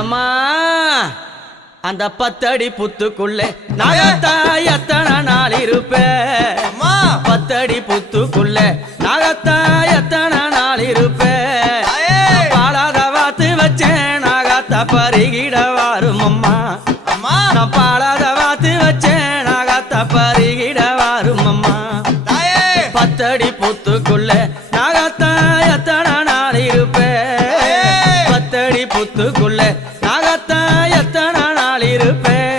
எம்மா அந்த 10 அடி புத்துக்குள்ளே நாகத்தா எத்தனை நாள் இருப்பேன் 10 அடி புத்துக்குள்ளே நாகத்தா எத்தனை நாள் இருப்பேன் பாலாத வாத்து வச்சேன் நாகத்தா பருகிட வாரும் அம்மா நான் பாலாத வாத்து வச்சேன் நாகத்தா பருகிட வாரும் அம்மா 10 அடி புத்துக்குள்ளே நாகத்தா எத்தனை நாள் இருப்பேன் 10 அடி புத்துக்குள்ளே நாகத்தா எத்தனை நாள் இருப்பேன்